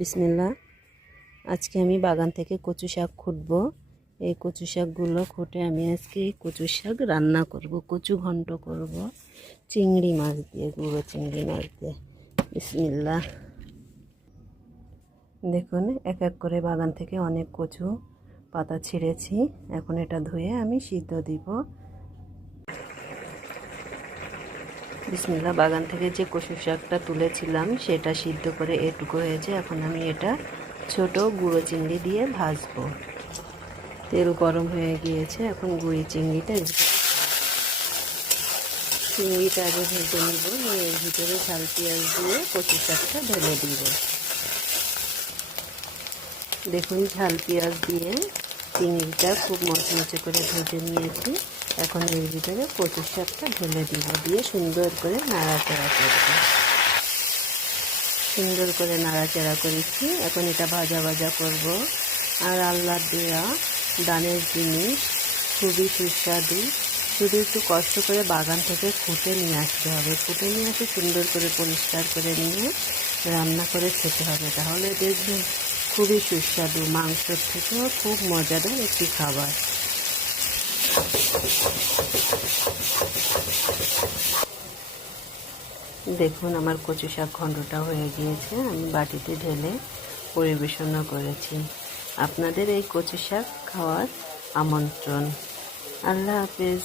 বিসমিল্লাহ। আজকে আমি বাগান থেকে কচু শাক খুঁটবো। এই কচু শাকগুলো খুঁটে আমি আজকে এই কচু শাক রান্না করব, কচু ঘন্ট করব চিংড়ি মাছ দিয়ে, গুঁড়ো চিংড়ি মাছ দিয়ে। বিসমিল্লাহ। দেখুন, এক এক করে বাগান থেকে অনেক কচু পাতা ছিঁড়েছি। এখন এটা ধুয়ে আমি সিদ্ধ দিব। বিসমিল্লাহ। বাগান থেকে যে কচু শাকটা তুলেছিলাম সেটা সিদ্ধ করে এটুকু হয়েছে। এখন আমি এটা ছোট গুঁড়ো চিংড়ি দিয়ে ভাজবো। তেল গরম হয়ে গিয়েছে, এখন গুঁড়ি চিংড়িটা আগে ভেজে নিব, নিয়ে এর ভিতরে ঝাল পেঁয়াজ দিয়ে কচু শাকটা ঢেলে দিব। দেখুন, ঝাল পেঁয়াজ দিয়ে চিংড়িটা খুব মচমচে করে ভেজে নিয়েছি। এখন এর ভিতরে কচু শাকটা ঢেলে দিব, দিয়ে সুন্দর করে নাড়াচাড়া করব। সুন্দর করে নাড়াচাড়া করেছি। এখন এটা ভাজা ভাজা করব। আর আল্লাহ দেয়া দানের জিনিস, খুবই সুস্বাদু। শুধু একটু কষ্ট করে বাগান থেকে খুঁটে নিয়ে আসতে হবে। খুঁটে নিয়ে এসে সুন্দর করে পরিষ্কার করে নিয়ে রান্না করে খেতে হবে, তাহলে দেখবেন খুবই সুস্বাদু, মাংসের থেকেও খুব মজাদার একটি খাবার। দেখুন, আমার কচু শাক ঘন্টটা হয়ে গিয়েছে। আমি বাটিতে ঢেলে পরিবেশনা করেছি। আপনাদের এই কচু শাক খাওয়ার আমন্ত্রণ। আল্লাহ হাফেজ।